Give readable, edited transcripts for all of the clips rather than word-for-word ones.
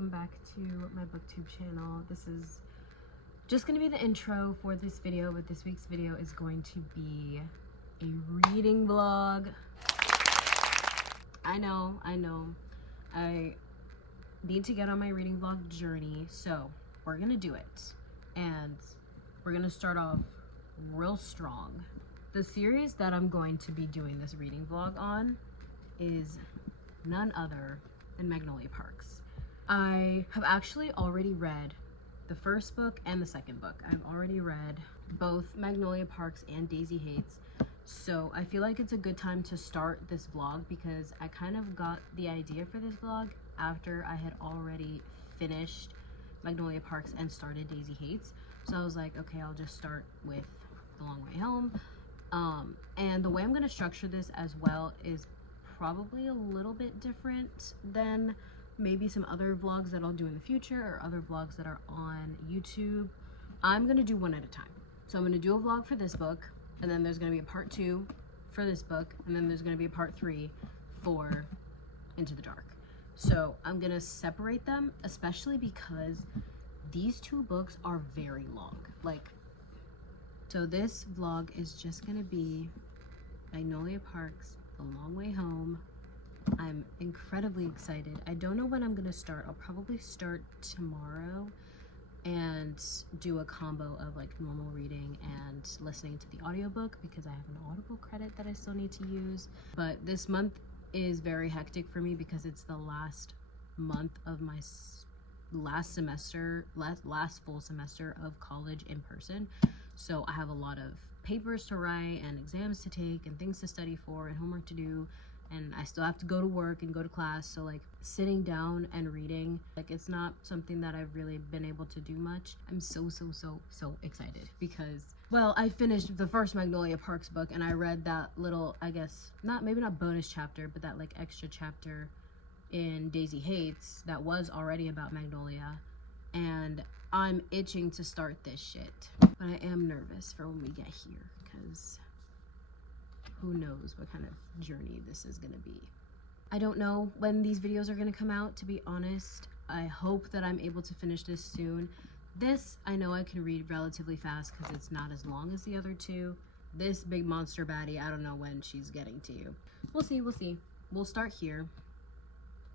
welcome back to my booktube channel. This is just going to be the intro for this video, but this week's video is going to be a reading vlog. I know I need to get on my reading vlog journey, so we're gonna do it, and we're gonna start off real strong. The series that I'm going to be doing this reading vlog on is none other than Magnolia Parks. I have actually already read the first book and the second book. I've already read both Magnolia Parks and Daisy Hates, so I feel like it's a good time to start this vlog because I kind of got the idea for this vlog after I had already finished Magnolia Parks and started Daisy Hates. So I was like, okay, I'll just start with The Long Way Home. And the way I'm going to structure this as well is probably a little bit different than maybe some other vlogs that I'll do in the future or other vlogs that are on YouTube. I'm going to do one at a time. So I'm going to do a vlog for this book, and then there's going to be a part 2 for this book, and then there's going to be a part 3 for Into the Dark. So I'm going to separate them, especially because these two books are very long. So this vlog is just going to be Magnolia Parks, The Long Way Home. I'm incredibly excited. I don't know when I'm going to start. I'll probably start tomorrow and do a combo of normal reading and listening to the audiobook because I have an Audible credit that I still need to use. But this month is very hectic for me because it's the last month of my last full semester of college in person. So I have a lot of papers to write and exams to take and things to study for and homework to do, and I still have to go to work and go to class. So sitting down and reading, it's not something that I've really been able to do much. I'm so excited because, well, I finished the first Magnolia Parks book and I read that little, I guess maybe not bonus chapter, but that extra chapter in Daisy Hates that was already about Magnolia, and I'm itching to start this shit. But I am nervous for when we get here because who knows what kind of journey this is gonna be. I don't know when these videos are gonna come out, to be honest. I hope that I'm able to finish this soon. This, I know I can read relatively fast because it's not as long as the other two. This big monster baddie, I don't know when she's getting to you. We'll see. We'll start here.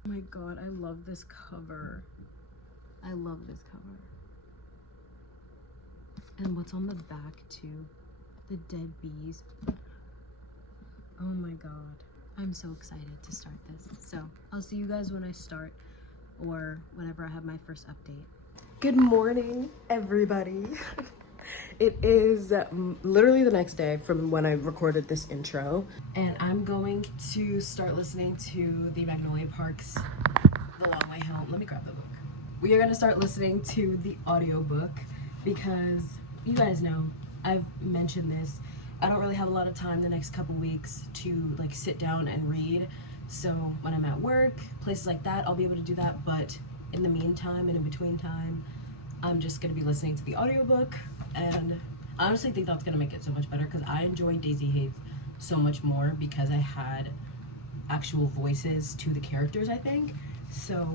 Oh my god, I love this cover. I love this cover. And what's on the back too? The dead bees. Oh my god. I'm so excited to start this. So I'll see you guys when I start or whenever I have my first update. Good morning, everybody. It is literally the next day from when I recorded this intro, and I'm going to start listening to the Magnolia Parks The Long Way Home. Let me grab the book. We are going to start listening to the audiobook because you guys know I've mentioned this. I don't really have a lot of time the next couple weeks to sit down and read. So when I'm at work, places like that, I'll be able to do that. But in the meantime and in between time, I'm just going to be listening to the audiobook. And I honestly think that's going to make it so much better because I enjoyed Daisy Hates so much more because I had actual voices to the characters, I think. So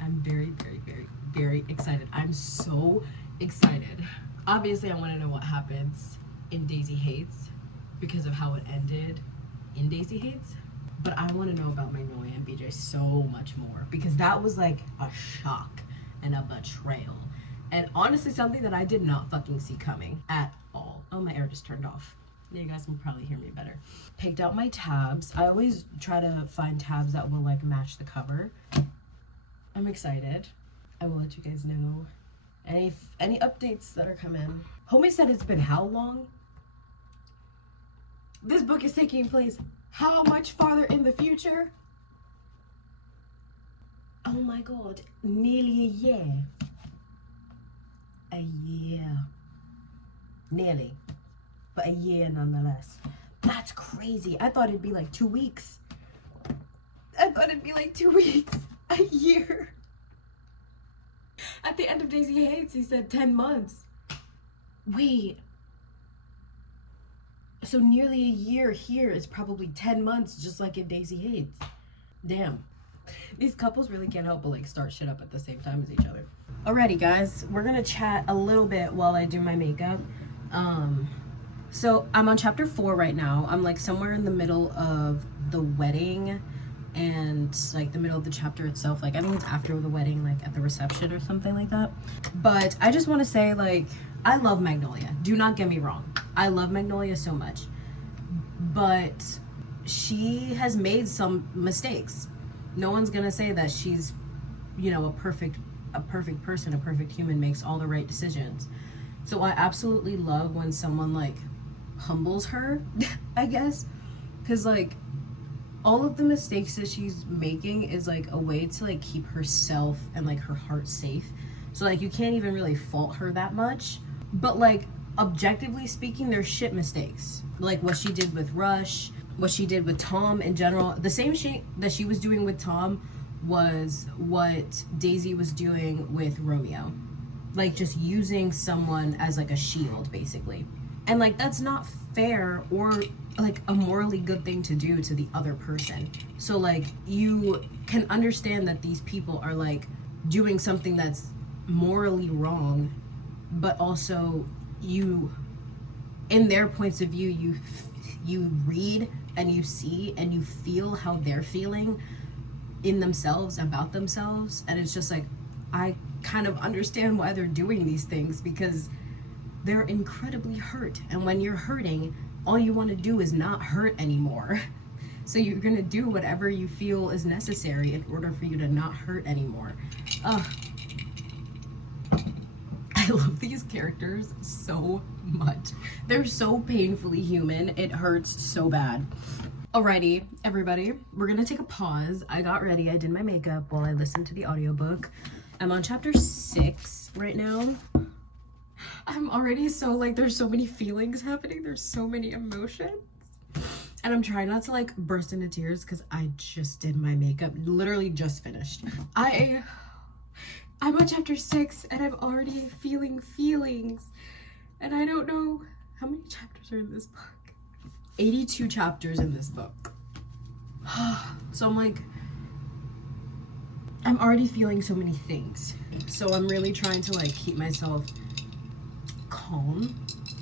I'm very excited. I'm so excited. Obviously, I want to know what happens in Daisy Hates because of how it ended in Daisy Hates. But I want to know about Magnolia and BJ so much more because that was a shock and a betrayal. And honestly, something that I did not fucking see coming at all. Oh, my air just turned off. Yeah, you guys can probably hear me better. Picked out my tabs. I always try to find tabs that will match the cover. I'm excited. I will let you guys know any updates that are coming. Homie said it's been how long? This book is taking place how much farther in the future? Oh my god, nearly a year. A year. Nearly. But a year nonetheless. That's crazy. I thought it'd be 2 weeks. I thought it'd be 2 weeks. A year. At the end of Daisy Hates, he said 10 months. Wait. So nearly a year here is probably 10 months, just like in Daisy Hates. Damn. These couples really can't help but like start shit up at the same time as each other. Alrighty guys, we're gonna chat a little bit while I do my makeup. So I'm on chapter 4 right now. I'm like somewhere in the middle of the wedding and like the middle of the chapter itself. Like I think it's after the wedding, like at the reception or something like that. But I just want to say, like, I love Magnolia. Do not get me wrong. I love Magnolia so much. But she has made some mistakes. No one's gonna say that she's, you know, a perfect person, a perfect human, makes all the right decisions. So I absolutely love when someone like humbles her, I guess, because like all of the mistakes that she's making is like a way to like keep herself and like her heart safe. So like you can't even really fault her that much. But like objectively speaking, they're shit mistakes. Like what she did with Rush, what she did with Tom in general. The same shit that she was doing with Tom was what Daisy was doing with Romeo. Like just using someone as like a shield basically. And like that's not fair or like a morally good thing to do to the other person. So like you can understand that these people are like doing something that's morally wrong, but also you, in their points of view, you read and you see and you feel how they're feeling in themselves, about themselves. And it's just like, I kind of understand why they're doing these things, because they're incredibly hurt. And when you're hurting, all you want to do is not hurt anymore. So you're gonna do whatever you feel is necessary in order for you to not hurt anymore. I love these characters so much. They're so painfully human. It hurts so bad. Alrighty, everybody, we're gonna take a pause. I got ready, I did my makeup while I listened to the audiobook. I'm on chapter 6 right now. I'm already so like, there's so many feelings happening. There's so many emotions. And I'm trying not to like burst into tears because I just did my makeup, literally just finished. I'm on chapter 6 and I'm already feeling feelings. And I don't know how many chapters are in this book. 82 chapters in this book. So I'm like, I'm already feeling so many things. So I'm really trying to like keep myself calm.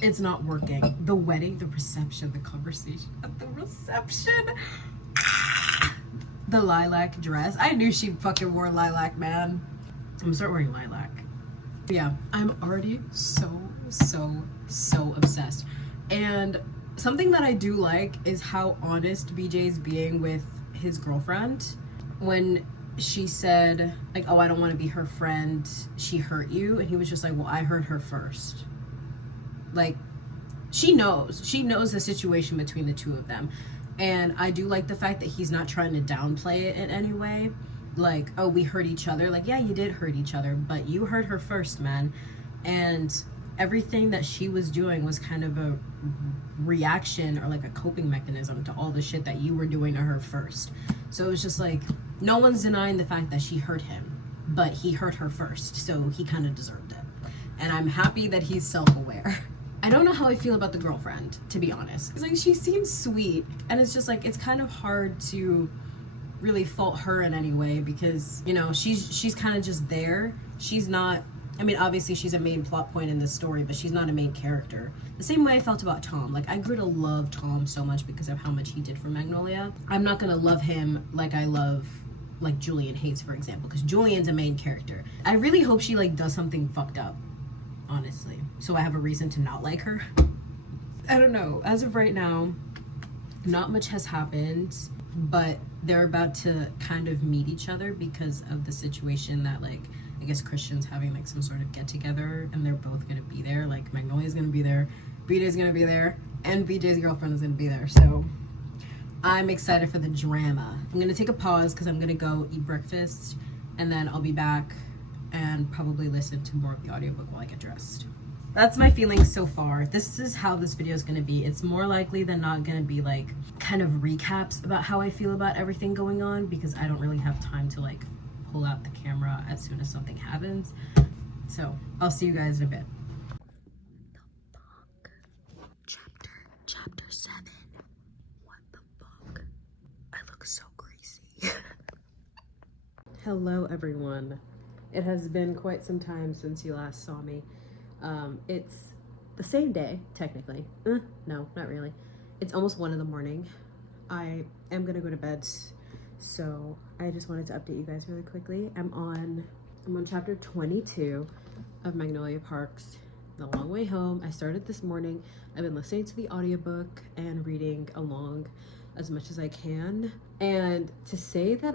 It's not working. The wedding, the reception, the conversation at the reception. The lilac dress. I knew she fucking wore lilac, man. I'm gonna start wearing lilac. Yeah, I'm already so obsessed. And something that I do like is how honest BJ's being with his girlfriend. When she said, like, oh, I don't want to be her friend, she hurt you. And he was just like, well, I hurt her first. Like, she knows the situation between the two of them. And I do like the fact that he's not trying to downplay it in any way. Like, oh, we hurt each other. Like, yeah, you did hurt each other, but you hurt her first, man. And everything that she was doing was kind of a reaction or like a coping mechanism to all the shit that you were doing to her first. So it was just like, no one's denying the fact that she hurt him, but he hurt her first, so he kind of deserved it. And I'm happy that he's self-aware. I don't know how I feel about the girlfriend, to be honest. It's like, she seems sweet, and it's just like, it's kind of hard to really fault her in any way, because, you know, she's kind of just there. She's not, I mean, obviously she's a main plot point in this story, but she's not a main character. The same way I felt about Tom. Like, I grew to love Tom so much because of how much he did for Magnolia. I'm not gonna love him like I love, like, Julian Hayes, for example, because Julian's a main character. I really hope she, like, does something fucked up, honestly, so I have a reason to not like her. I don't know. As of right now, not much has happened, but they're about to kind of meet each other because of the situation that, like, I guess Christian's having like some sort of get together, and they're both gonna be there. Like, Magnolia's gonna be there, BJ's gonna be there, and BJ's girlfriend is gonna be there. So I'm excited for the drama. I'm gonna take a pause because I'm gonna go eat breakfast, and then I'll be back and probably listen to more of the audiobook while I get dressed. That's my feelings so far. This is how this video is gonna be. It's more likely than not gonna be like kind of recaps about how I feel about everything going on, because I don't really have time to like pull out the camera as soon as something happens. So I'll see you guys in a bit. What the fuck? Chapter 7. What the fuck? I look so greasy. Hello everyone. It has been quite some time since you last saw me. It's the same day, technically. No, not really. It's almost 1 in. I am gonna go to bed, so I just wanted to update you guys really quickly. I'm on chapter 22 of Magnolia Park's The Long Way Home. I started this morning. I've been listening to the audiobook and reading along as much as I can. And to say that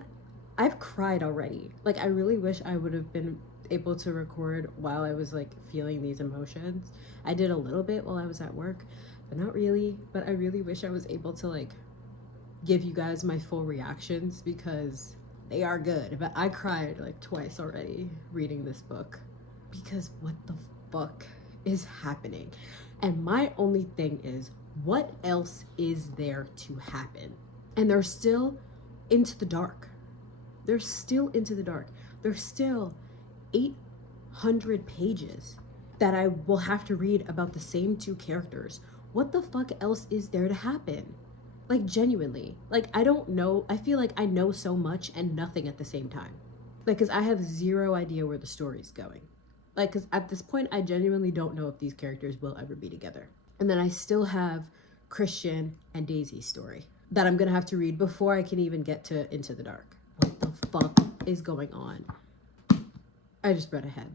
I've cried already. Like, I really wish I would have been able to record while I was like feeling these emotions. I did a little bit while I was at work, but not really. But I really wish I was able to like give you guys my full reactions because they are good. But I cried like twice already reading this book because what the fuck is happening? And my only thing is, what else is there to happen? And they're still into the dark. They're still into the dark. There's still 800 pages that I will have to read about the same 2 characters. What the fuck else is there to happen? Like, genuinely. Like, I don't know. I feel like I know so much and nothing at the same time. Like, because I have zero idea where the story's going. Like, because at this point, I genuinely don't know if these characters will ever be together. And then I still have Christian and Daisy's story that I'm gonna have to read before I can even get to Into the Dark. What the fuck is going on? I just read ahead.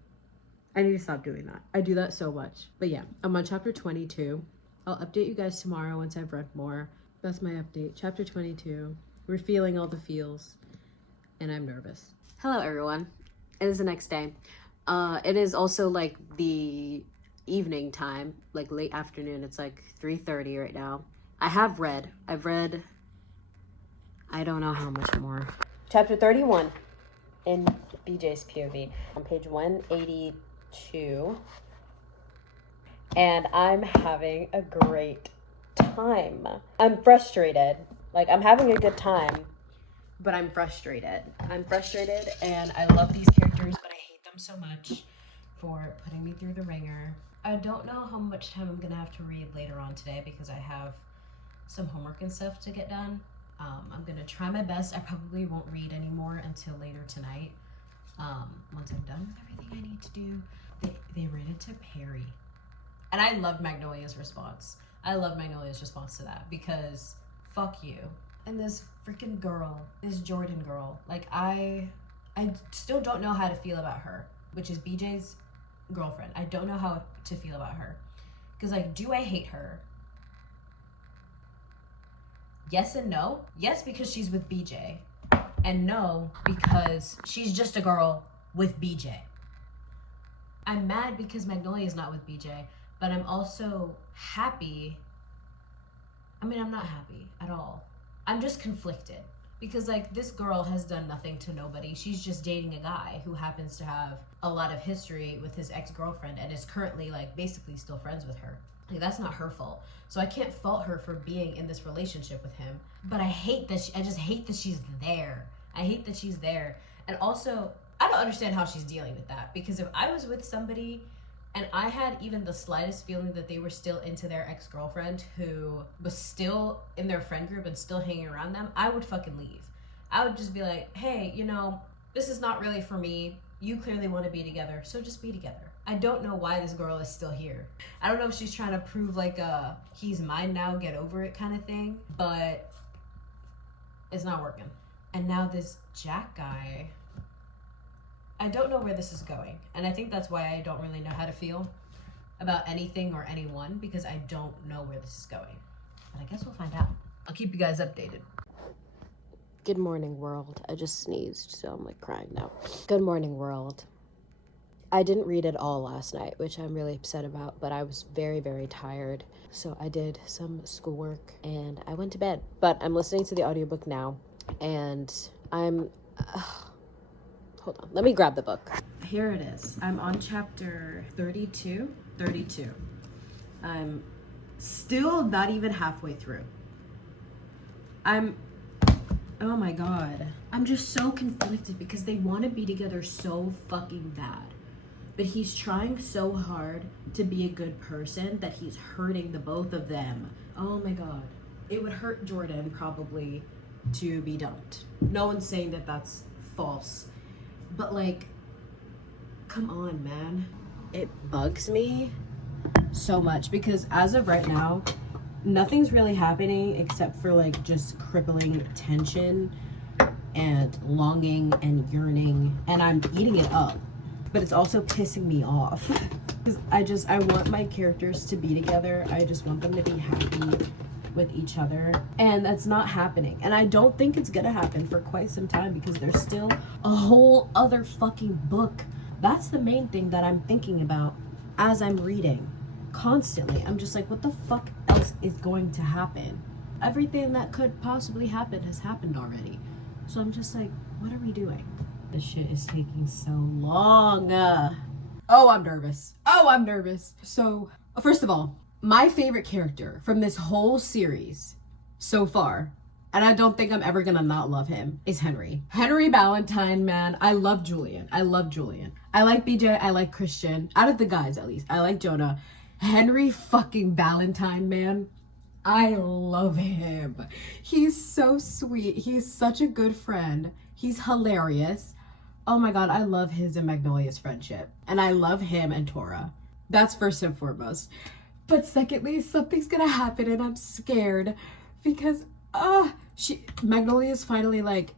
I need to stop doing that. I do that so much. But yeah, I'm on chapter 22. I'll update you guys tomorrow once I've read more. That's my update. Chapter 22. We're feeling all the feels. And I'm nervous. Hello, everyone. It is the next day. It is also like the evening time, like late afternoon. It's like 3:30 right now. I've read, I don't know how much more. Chapter 31 in BJ's POV on page 182. And I'm having a great time. I'm frustrated. Like, I'm having a good time, but I'm frustrated. I'm frustrated and I love these characters, but I hate them so much for putting me through the ringer. I don't know how much time I'm gonna have to read later on today because I have some homework and stuff to get done. I'm gonna try my best. I probably won't read anymore until later tonight. Once I'm done with everything I need to do. They read it to Perry. And I loved Magnolia's response. I love Magnolia's response to that because fuck you. And this freaking girl, this Jordan girl, like I still don't know how to feel about her, which is BJ's girlfriend. I don't know how to feel about her. Because like, do I hate her? Yes and no. Yes, because she's with BJ. And no, because she's just a girl with BJ. I'm mad because Magnolia is not with BJ, but I'm also happy. I mean, I'm not happy at all. I'm just conflicted because like this girl has done nothing to nobody. She's just dating a guy who happens to have a lot of history with his ex-girlfriend and is currently like basically still friends with her. Like, that's not her fault. So I can't fault her for being in this relationship with him. But I just hate that she's there. I hate that she's there. And also, I don't understand how she's dealing with that. Because if I was with somebody and I had even the slightest feeling that they were still into their ex-girlfriend who was still in their friend group and still hanging around them, I would fucking leave. I would just be like, hey, you know, this is not really for me. You clearly want to be together, so just be together. I don't know why this girl is still here. I don't know if she's trying to prove like a he's mine now, get over it kind of thing, but it's not working. And now this Jack guy, I don't know where this is going. And I think that's why I don't really know how to feel about anything or anyone because I don't know where this is going. But I guess we'll find out. I'll keep you guys updated. Good morning, world. I just sneezed, so I'm like crying now. Good morning, world. I didn't read it all last night, which I'm really upset about, but I was very, very tired. So I did some schoolwork and I went to bed. But I'm listening to the audiobook now and I'm... hold on, let me grab the book. Here it is. I'm on chapter 32. I'm still not even halfway through. Oh my god. I'm just so conflicted because they want to be together so fucking bad. But he's trying so hard to be a good person that he's hurting the both of them. Oh my god. It would hurt Jordan probably to be dumped. No one's saying that that's false. But like, come on, man. It bugs me so much because as of right now, nothing's really happening except for like just crippling tension and longing and yearning, and I'm eating it up. But it's also pissing me off. Because I want my characters to be together. I just want them to be happy with each other. And that's not happening. And I don't think it's gonna happen for quite some time because there's still a whole other fucking book. That's the main thing that I'm thinking about as I'm reading. Constantly. I'm just like, what the fuck else is going to happen? Everything that could possibly happen has happened already. So I'm just like, what are we doing? This shit is taking so long. Oh, I'm nervous. Oh, I'm nervous. So, first of all, my favorite character from this whole series so far, and I don't think I'm ever gonna not love him, is Henry. Henry Valentine, man. I love Julian. I love Julian. I like BJ. I like Christian. Out of the guys, at least. I like Jonah. Henry fucking Valentine, man. I love him. He's so sweet. He's such a good friend. He's hilarious. Oh my god, I love his and Magnolia's friendship. And I love him and Tora. That's first and foremost. But secondly, something's gonna happen and I'm scared. Because, Magnolia's finally like...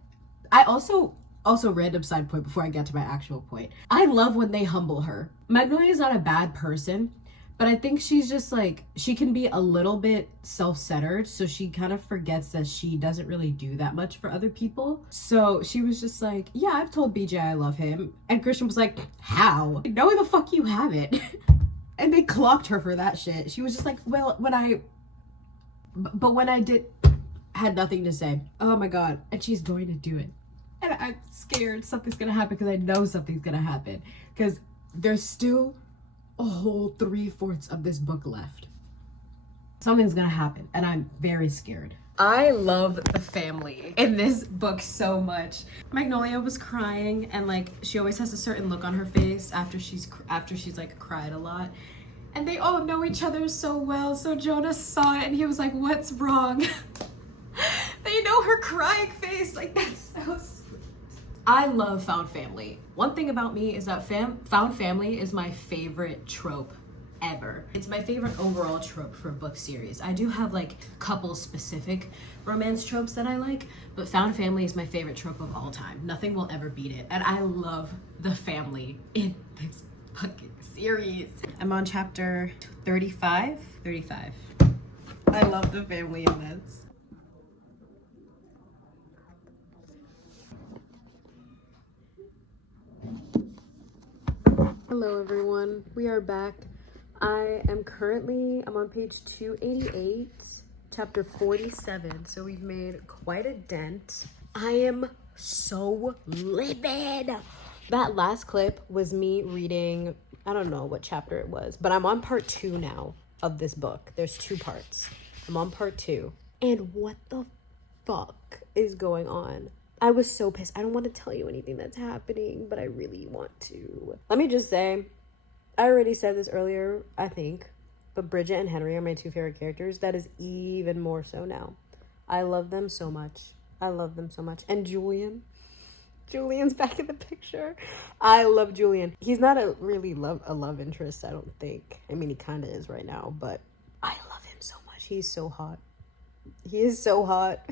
I also random side point before I get to my actual point. I love when they humble her. Magnolia's not a bad person. But I think she's just like, she can be a little bit self-centered. So she kind of forgets that she doesn't really do that much for other people. So she was just like, yeah, I've told BJ I love him. And Christian was like, how? No, the fuck you haven't. And they clocked her for that shit. She was just like, well, when I did, had nothing to say. Oh my god. And she's going to do it. And I'm scared something's gonna happen because I know something's gonna happen. Because there's still a whole 3/4 of this book left. Something's gonna happen and I'm very scared. I love the family in this book so much. Magnolia was crying and like she always has a certain look on her face after she's like cried a lot. And they all know each other so well. So Jonah saw it and he was like, what's wrong? They know her crying face. Like, that's so sweet. I love found family. One thing about me is that found family is my favorite trope ever. It's my favorite overall trope for a book series. I do have like couple specific romance tropes that I like, but found family is my favorite trope of all time. Nothing will ever beat it. And I love the family in this fucking series. I'm on chapter 35. I love the family in this. Hello everyone, we are back. I'm on page 288, chapter 47, so we've made quite a dent. I am so livid. That last clip was me reading, I don't know what chapter it was, but I'm on part 2 now of this book. There's 2 parts. I'm on part 2. And what the fuck is going on? I was so pissed. I don't want to tell you anything that's happening, but I really want to. Let me just say, I already said this earlier, I think, but Bridget and Henry are my 2 favorite characters. That is even more so now. I love them so much. I love them so much. And Julian's back in the picture. I love Julian. He's not a love interest, I don't think. I mean, he kind of is right now, but I love him so much. He's so hot. He is so hot.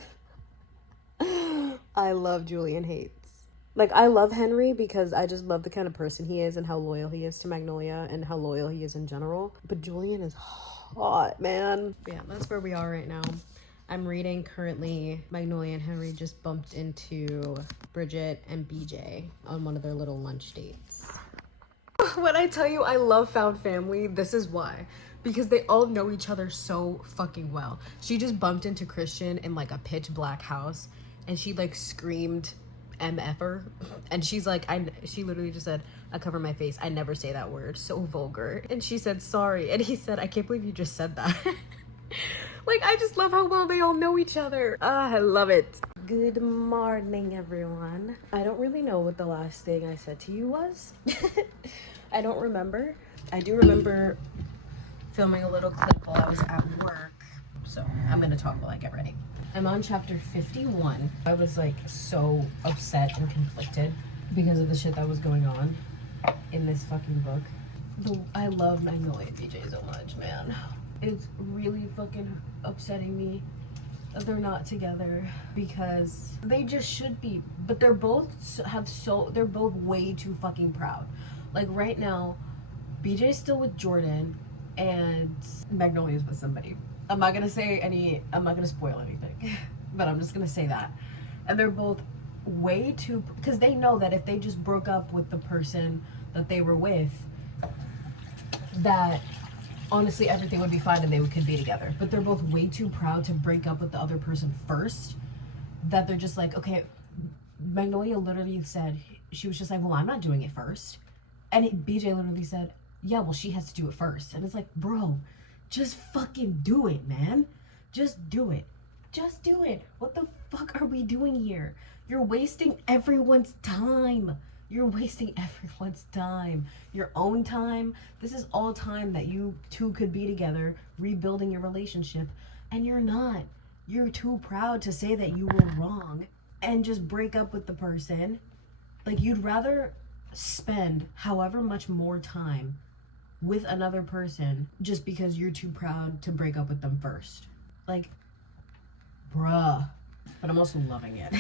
I love Julian Hates. Like, I love Henry because I just love the kind of person he is and how loyal he is to Magnolia and how loyal he is in general. But Julian is hot, man. Yeah, that's where we are right now. I'm reading currently. Magnolia and Henry just bumped into Bridget and BJ on one of their little lunch dates. When I tell you I love found family, this is why. Because they all know each other so fucking well. She just bumped into Christian in like a pitch black house and she like screamed MFer. And she's like, she literally just said, I cover my face. I never say that word. So vulgar. And she said, sorry. And he said, I can't believe you just said that. Like, I just love how well they all know each other. I love it. Good morning, everyone. I don't really know what the last thing I said to you was. I don't remember. I do remember filming a little clip while I was at work. So I'm gonna talk while I get ready. I'm on chapter 51. I was like so upset and conflicted because of the shit that was going on in this fucking book. I love Magnolia and BJ so much, man. It's really fucking upsetting me that they're not together because they just should be. But they're both way too fucking proud. Like right now, BJ's still with Jordan and Magnolia's with somebody. I'm not gonna spoil anything, but I'm just gonna say that. And they're both way too, because they know that if they just broke up with the person that they were with, that honestly everything would be fine and they could be together. But they're both way too proud to break up with the other person first, that they're just like, okay, Magnolia literally said, she was just like, well, I'm not doing it first. And BJ literally said, yeah, well, she has to do it first. And it's like, bro, just fucking do it, man. Just do it. Just do it. What the fuck are we doing here? You're wasting everyone's time. You're wasting everyone's time. Your own time. This is all time that you two could be together, rebuilding your relationship. And you're not. You're too proud to say that you were wrong and just break up with the person. Like, you'd rather spend however much more time with another person just because you're too proud to break up with them first. Like, bruh. But I'm also loving it.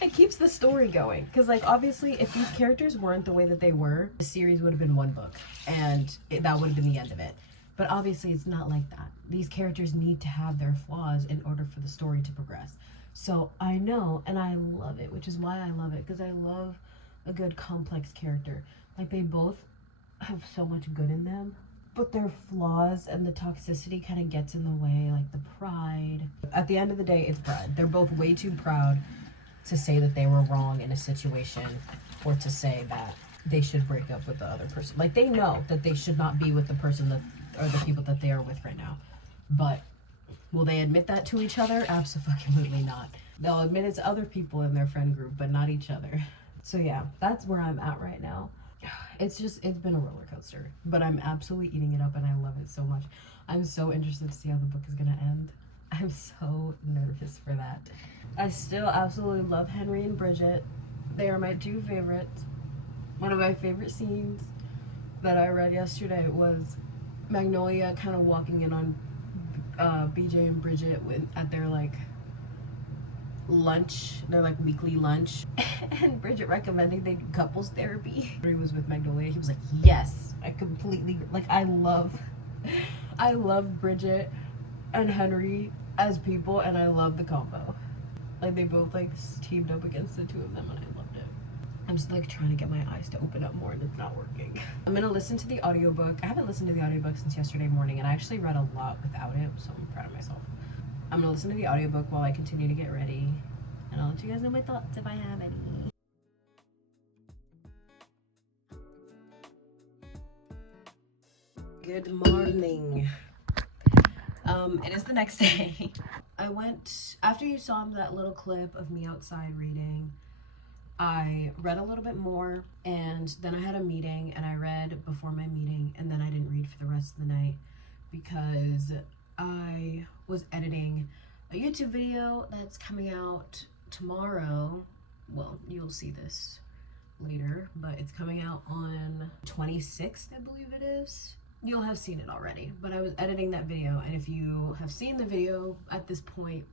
It keeps the story going, because like obviously if these characters weren't the way that they were, the series would have been one book and that would have been the end of it. But obviously it's not like that. These characters need to have their flaws in order for the story to progress. So I know, and I love it, which is why I love it, because I love a good complex character. Like, they both have so much good in them, but their flaws and the toxicity kind of gets in the way, like the pride. At the end of the day, it's pride. They're both way too proud to say that they were wrong in a situation, or to say that they should break up with the other person. Like, they know that they should not be with the person that, or the people that they are with right now. But will they admit that to each other? Absolutely not. They'll admit it to other people in their friend group, but not each other. So yeah, that's where I'm at right now. It's been a roller coaster, but I'm absolutely eating it up and I love it so much. I'm so interested to see how the book is gonna end. I'm so nervous for that. I still absolutely love Henry and Bridget. They are my two favorites. One of my favorite scenes that I read yesterday was Magnolia kind of walking in on BJ and Bridget at their like lunch, their like weekly lunch, and Bridget recommending they do couples therapy. He was with Magnolia. He was like, yes, I completely, like, I love Bridget and Henry as people, and I love the combo. Like, they both like teamed up against the two of them, and I loved it. I'm just like trying to get my eyes to open up more, and it's not working. I'm gonna listen to the audiobook. I haven't listened to the audiobook since yesterday morning, and I actually read a lot without it, so I'm proud of myself. I'm gonna listen to the audiobook while I continue to get ready, and I'll let you guys know my thoughts if I have any. Good morning. It is the next day. I went, after you saw that little clip of me outside reading, I read a little bit more, and then I had a meeting, and I read before my meeting, and then I didn't read for the rest of the night because I was editing a YouTube video that's coming out tomorrow. Well, you'll see this later, but it's coming out on 26th, I believe it is. You'll have seen it already, but I was editing that video, and if you have seen the video at this point,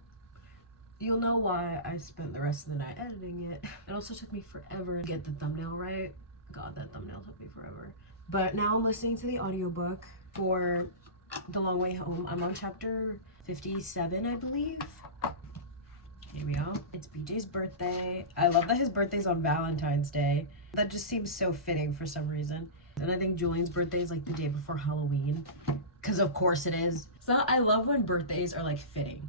you'll know why I spent the rest of the night editing it. It also took me forever to get the thumbnail right. God, that thumbnail took me forever. But now I'm listening to the audiobook for The Long Way Home. I'm on chapter 57, I believe. Here we go. It's BJ's birthday. I love that his birthday's on Valentine's Day. That just seems so fitting for some reason. And I think Julian's birthday is like the day before Halloween, because of course it is. So I love when birthdays are like fitting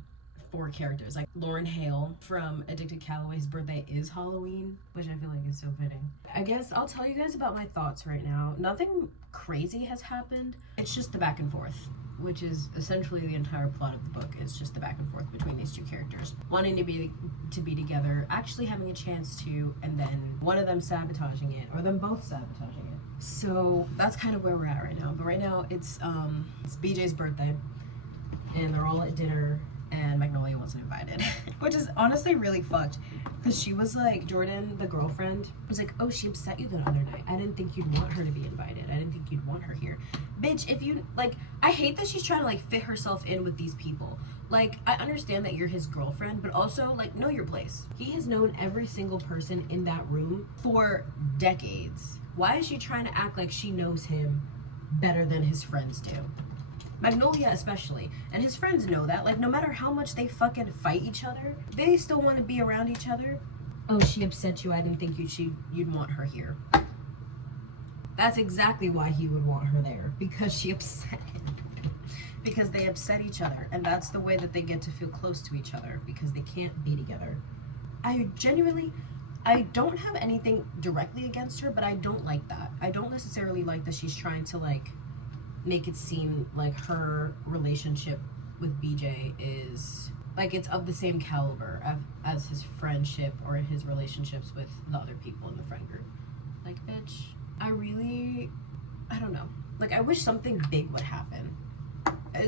for characters. Like Lauren Hale from Addicted Calloway's birthday is Halloween, which I feel like is so fitting. I guess I'll tell you guys about my thoughts right now. Nothing crazy has happened. It's just the back and forth, which is essentially the entire plot of the book. It's just the back and forth between these two characters, wanting to be together, actually having a chance to, and then one of them sabotaging it, or them both sabotaging it. So that's kind of where we're at right now. But right now it's BJ's birthday, and they're all at dinner, and Magnolia wasn't invited, which is honestly really fucked. Because she was like, Jordan, the girlfriend, was like, oh, she upset you the other night. I didn't think you'd want her to be invited. I didn't think you'd want her here. Bitch, if you, like, I hate that she's trying to, like, fit herself in with these people. Like, I understand that you're his girlfriend, but also, like, know your place. He has known every single person in that room for decades. Why is she trying to act like she knows him better than his friends do? Magnolia especially. And his friends know that. Like, no matter how much they fucking fight each other, they still want to be around each other. Oh, she upset you. I didn't think you'd want her here. That's exactly why he would want her there. Because she upset him. Because they upset each other. And that's the way that they get to feel close to each other. Because they can't be together. I don't have anything directly against her, but I don't like that. I don't necessarily like that she's trying to, like, make it seem like her relationship with BJ is like it's of the same caliber as his friendship or his relationships with the other people in the friend group. Like, bitch, I don't know. Like, I wish something big would happen.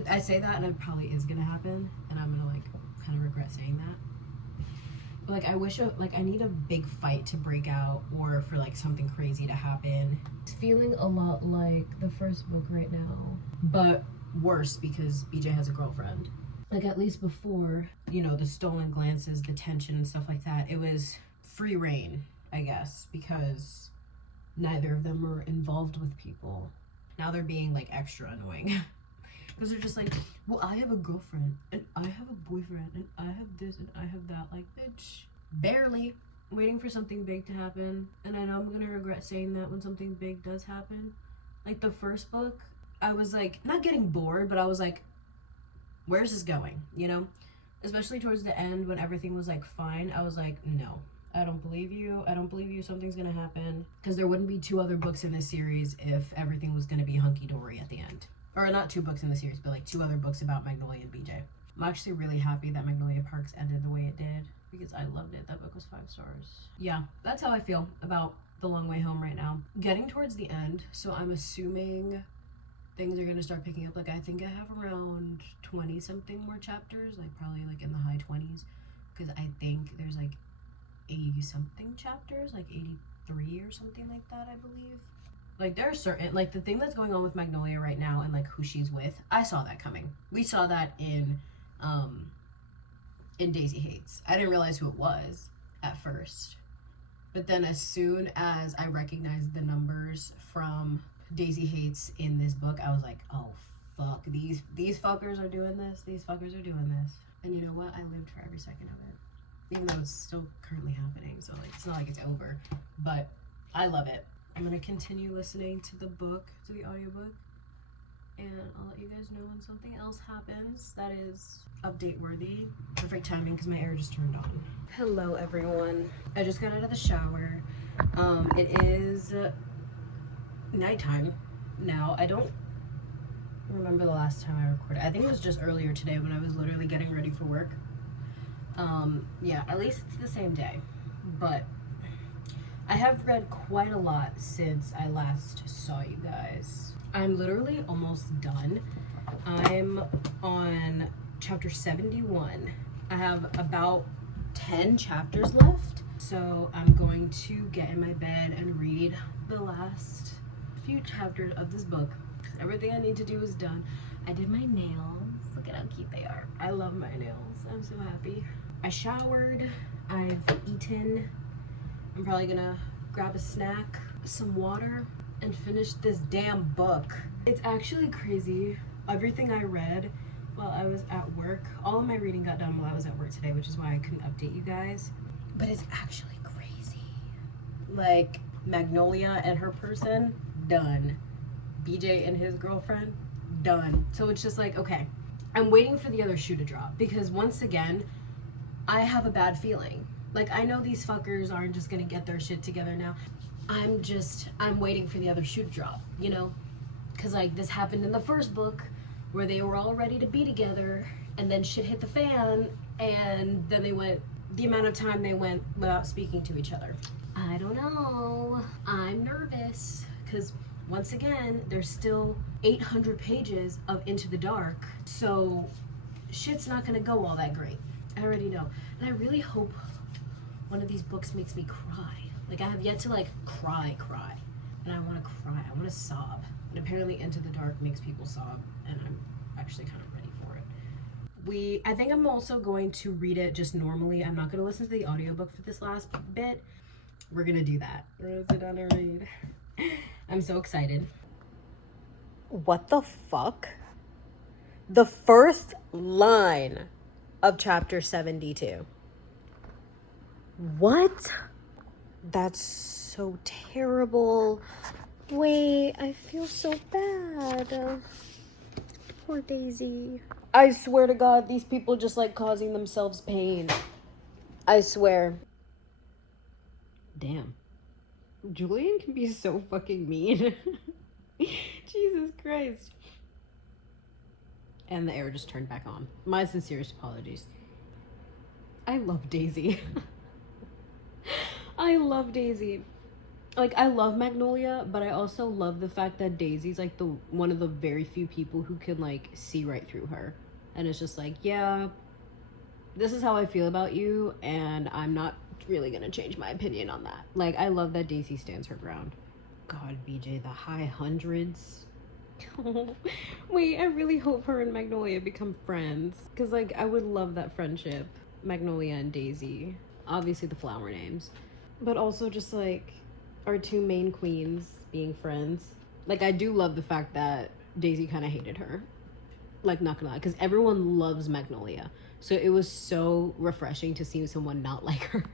I say that and it probably is gonna happen, and I'm gonna like kind of regret saying that. But like, I wish I need a big fight to break out or for like something crazy to happen. It's feeling a lot like the first book right now, but worse because BJ has a girlfriend. Like, at least before, you know, the stolen glances, the tension and stuff like that, it was free reign, I guess, because neither of them were involved with people. Now they're being like extra annoying. Because they're just like, well, I have a girlfriend, and I have a boyfriend, and I have this, and I have that. Like, bitch, barely. Waiting for something big to happen. And I know I'm gonna regret saying that when something big does happen. Like, the first book, I was like, not getting bored, but I was like, where's this going, you know? Especially towards the end when everything was like fine, I was like, no, I don't believe you. I don't believe you. Something's gonna happen. Because there wouldn't be 2 other books in this series if everything was gonna be hunky-dory at the end. Or not 2 books in the series, but like 2 other books about Magnolia and BJ. I'm actually really happy that Magnolia Parks ended the way it did because I loved it. That book was 5 stars. Yeah, that's how I feel about The Long Way Home right now. Getting towards the end, so I'm assuming things are gonna start picking up. Like, I think I have around 20 something more chapters, like probably like in the high 20s, because I think there's like 80 something chapters, like 83 or something like that, I believe. Like, there are certain, like, the thing that's going on with Magnolia right now and like who she's with, I saw that coming. We saw that in Daisy Hates. I didn't realize who it was at first, but then as soon as I recognized the numbers from Daisy Hates in this book, I was like, oh fuck, these fuckers are doing this. These fuckers are doing this. And you know what? I lived for every second of it, even though it's still currently happening. So like, it's not like it's over, but I love it. I'm gonna continue listening to the book, to the audiobook, and I'll let you guys know when something else happens that is update worthy. Perfect timing because my air just turned on. Hello everyone. I just got out of the shower. It is nighttime now. I don't remember the last time I recorded. I think it was just earlier today when I was literally getting ready for work. Yeah, at least it's the same day, but I have read quite a lot since I last saw you guys. I'm literally almost done. I'm on chapter 71. I have about 10 chapters left. So I'm going to get in my bed and read the last few chapters of this book. Everything I need to do is done. I did my nails. Look at how cute they are. I love my nails. I'm so happy. I showered. I've eaten. I'm probably gonna grab a snack, some water, and finish this damn book. It's actually crazy. Everything I read while I was at work, all of my reading got done while I was at work today, which is why I couldn't update you guys. But it's actually crazy. Like, Magnolia and her person, done. BJ and his girlfriend, done. So it's just like, okay, I'm waiting for the other shoe to drop because once again, I have a bad feeling. Like, I know these fuckers aren't just gonna get their shit together now. I'm waiting for the other shoe to drop, you know? Because, like, this happened in the first book where they were all ready to be together and then shit hit the fan and then they went, the amount of time they went without speaking to each other. I don't know. I'm nervous because, once again, there's still 800 pages of Into the Dark. So, shit's not gonna go all that great. I already know. And I really hope one of these books makes me cry. Like, I have yet to, like, cry. And I want to cry. I want to sob. And apparently Into the Dark makes people sob. And I'm actually kind of ready for it. I think I'm also going to read it just normally. I'm not going to listen to the audiobook for this last bit. We're going to do that. We're going to sit down and read. I'm so excited. What the fuck? The first line of chapter 72. What? That's so terrible. Wait, I feel so bad. Poor Daisy. I swear to God, these people just like causing themselves pain. I swear. Damn. Julian can be so fucking mean. Jesus Christ. And the air just turned back on. My sincerest apologies. I love Daisy. I love Daisy. Like, I love Magnolia, but I also love the fact that Daisy's like one of the very few people who can like see right through her. And it's just like, yeah, this is how I feel about you, and I'm not really gonna change my opinion on that. Like, I love that Daisy stands her ground. God, BJ, the high hundreds. Wait, I really hope her and Magnolia become friends. Because, like, I would love that friendship. Magnolia and Daisy. Obviously the flower names. But also just, like, our two main queens being friends. Like, I do love the fact that Daisy kind of hated her. Like, not gonna lie. Because everyone loves Magnolia. So it was so refreshing to see someone not like her.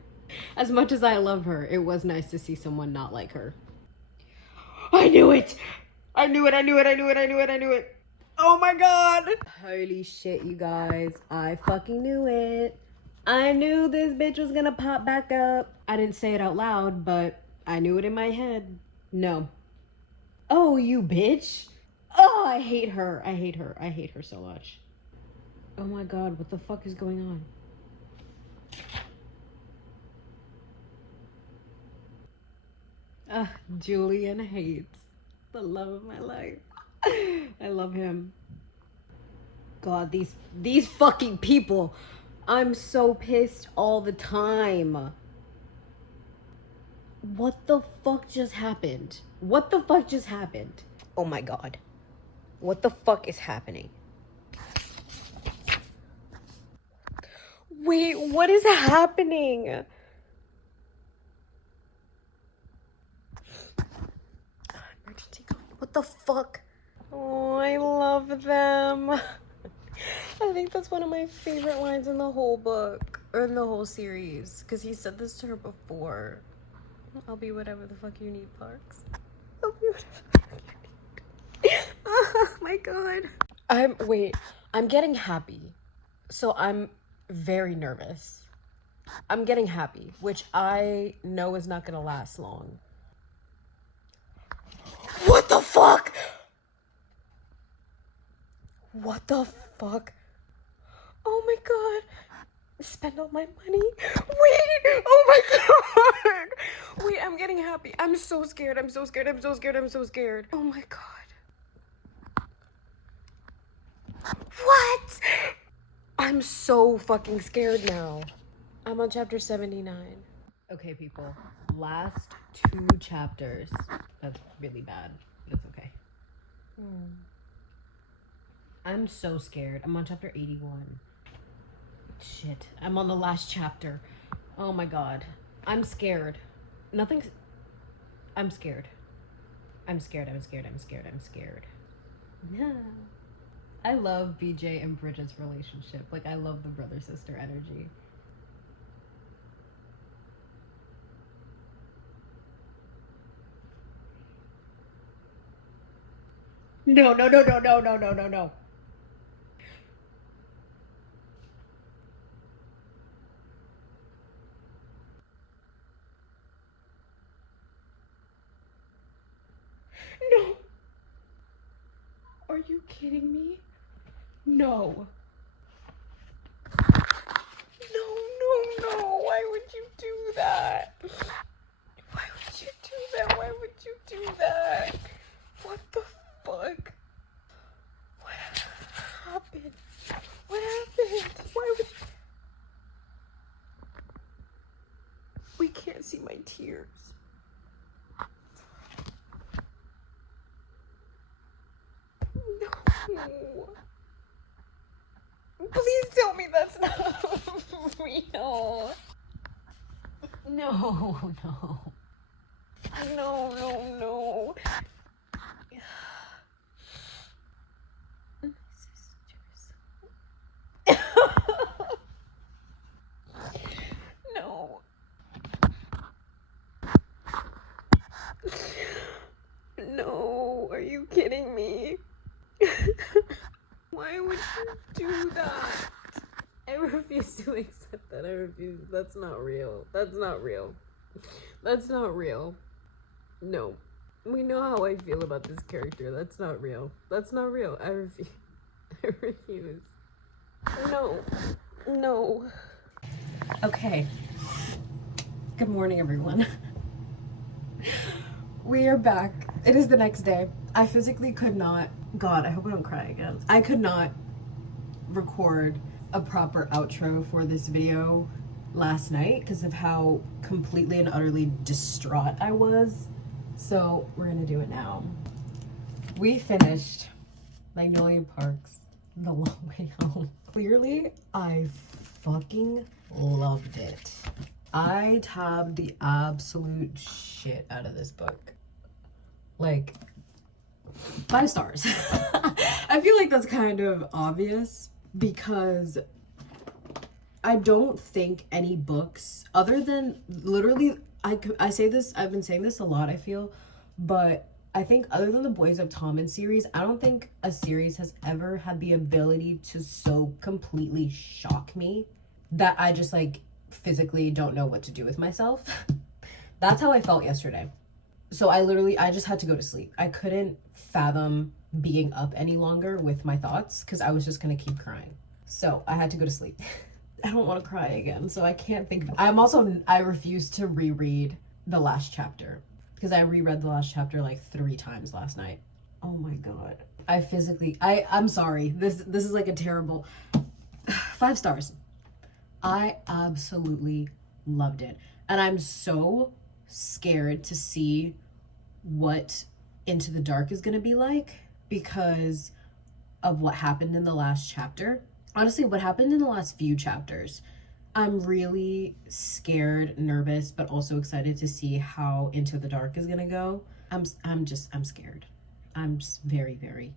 As much as I love her, it was nice to see someone not like her. I knew it! I knew it. Oh my God. Holy shit, you guys. I fucking knew it. I knew this bitch was gonna pop back up. I didn't say it out loud, but I knew it in my head. No. Oh, you bitch. Oh, I hate her. I hate her so much. Oh my God, what the fuck is going on? Julian hates the love of my life. I love him. God, these fucking people. I'm so pissed all the time. What the fuck just happened? What the fuck just happened? Oh my God. What the fuck is happening? Wait, what is happening? Emergency call. What the fuck? Oh, I love them. I think that's one of my favorite lines in the whole book, or in the whole series, because he said this to her before. I'll be whatever the fuck you need, Parks. I'll be whatever the fuck you need. Oh my God. I'm getting happy. So I'm very nervous. I'm getting happy, which I know is not gonna last long. What the fuck? What the fuck? Oh my God. Spend all my money. Wait. Oh my God. Wait, I'm getting happy. I'm so scared. I'm so scared. Oh my God. What? I'm so fucking scared now. I'm on chapter 79. Okay, people. Last 2 chapters. That's really bad. It's okay. I'm so scared. I'm on chapter 81. Shit. I'm on the last chapter. Oh my God. I'm scared. I'm scared. I'm scared. Yeah. I love BJ and Bridget's relationship. Like, I love the brother-sister energy. No. No. Are you kidding me? No. No. Why would you do that? Why would you do that? What the fuck? What happened? Why would... see my tears. No. Please tell me that's not real. No, no. No. No. No, are you kidding me? Why would you do that? I refuse to accept that. I refuse. That's not real. That's not real. That's not real. No. We know how I feel about this character. That's not real. That's not real. I refuse. I refuse. No. No. Okay. Good morning, everyone. We are back. It is the next day. I physically could not, God, I hope I don't cry again. I could not record a proper outro for this video last night because of how completely and utterly distraught I was. So we're gonna do it now. We finished Magnolia Park's The Long Way Home. Clearly, I fucking loved it. I tabbed the absolute shit out of this book. Like, 5 stars. I feel like that's kind of obvious because I don't think any books, other than literally, I say this, I've been saying this a lot, I feel, but I think other than the Boys of Tommen series, I don't think a series has ever had the ability to so completely shock me that I just like physically don't know what to do with myself. That's how I felt yesterday. So I just had to go to sleep. I couldn't fathom being up any longer with my thoughts because I was just gonna keep crying. So I had to go to sleep. I don't want to cry again, so I can't think. I refuse to reread the last chapter because I reread the last chapter like 3 times last night. Oh my God. I'm sorry. This is like a terrible 5 stars. I absolutely loved it. And I'm so scared to see what Into the Dark is going to be like because of what happened in the last chapter. Honestly, what happened in the last few chapters. I'm really scared, nervous, but also excited to see how Into the Dark is going to go. I'm scared. I'm just very, very,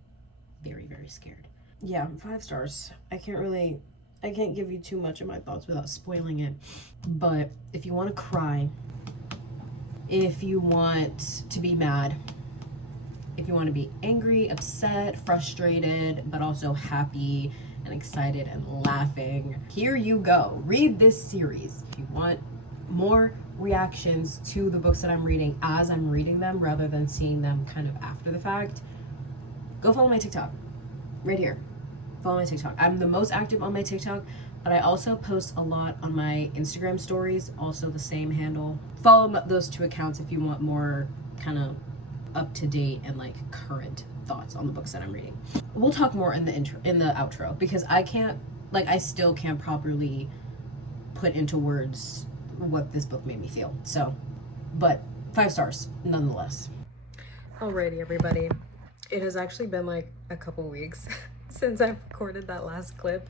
very, very scared. Yeah, 5 stars. I can't give you too much of my thoughts without spoiling it. But if you want to cry, if you want to be mad, if you want to be angry, upset, frustrated, but also happy and excited and laughing, here you go. Read this series. If you want more reactions to the books that I'm reading as I'm reading them rather than seeing them kind of after the fact, go follow my TikTok right here. Follow my TikTok. I'm the most active on my TikTok, but I also post a lot on my Instagram stories, also the same handle. Follow those 2 accounts if you want more kind of up-to-date and like current thoughts on the books that I'm reading. We'll talk more in the outro because I still can't properly put into words what this book made me feel. So, but 5 stars nonetheless. Alrighty, everybody. It has actually been like a couple weeks since I recorded that last clip,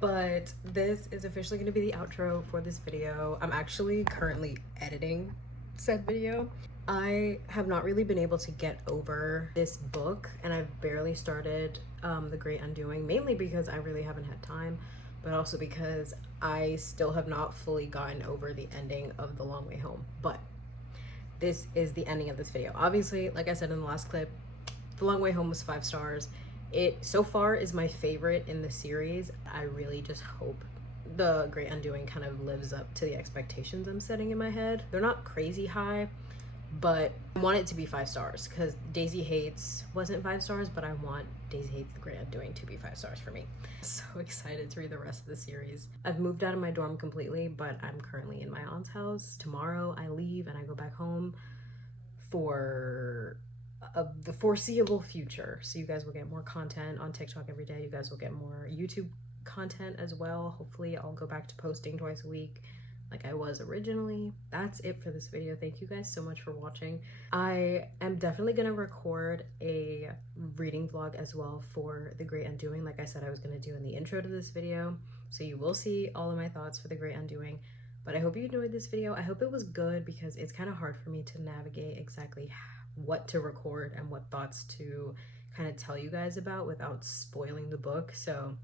but this is officially going to be the outro for this video. I'm actually currently editing said video. I have not really been able to get over this book, and I've barely started The Great Undoing, mainly because I really haven't had time, but also because I still have not fully gotten over the ending of The Long Way Home. But this is the ending of this video. Obviously, like I said in the last clip, The Long Way Home was 5 stars. It so far is my favorite in the series. I really just hope The Great Undoing kind of lives up to the expectations I'm setting in my head. They're not crazy high, but I want it to be 5 stars because Daisy Hates wasn't 5 stars, but I want Daisy Hates The Great Undoing to be 5 stars for me. So excited to read the rest of the series. I've moved out of my dorm completely, but I'm currently in my aunt's house. Tomorrow I leave and I go back home for the foreseeable future. So you guys will get more content on TikTok every day. You guys will get more YouTube content as well. Hopefully I'll go back to posting twice a week. like I was originally. That's it for this video. Thank you guys so much for watching. I am definitely gonna record a reading vlog as well for The Great Undoing, like I said I was gonna do in the intro to this video. So you will see all of my thoughts for The Great Undoing. But I hope you enjoyed this video. I hope it was good because it's kind of hard for me to navigate exactly what to record and what thoughts to kind of tell you guys about without spoiling the book. So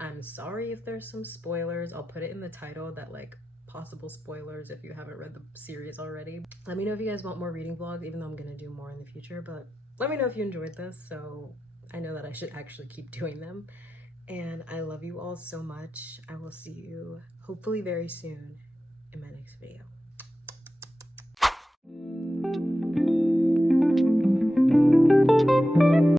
I'm sorry if there's some spoilers. I'll put it in the title that like possible spoilers if you haven't read the series already. Let me know if you guys want more reading vlogs, even though I'm gonna do more in the future, but let me know if you enjoyed this so I know that I should actually keep doing them. And I love you all so much. I will see you hopefully very soon in my next video.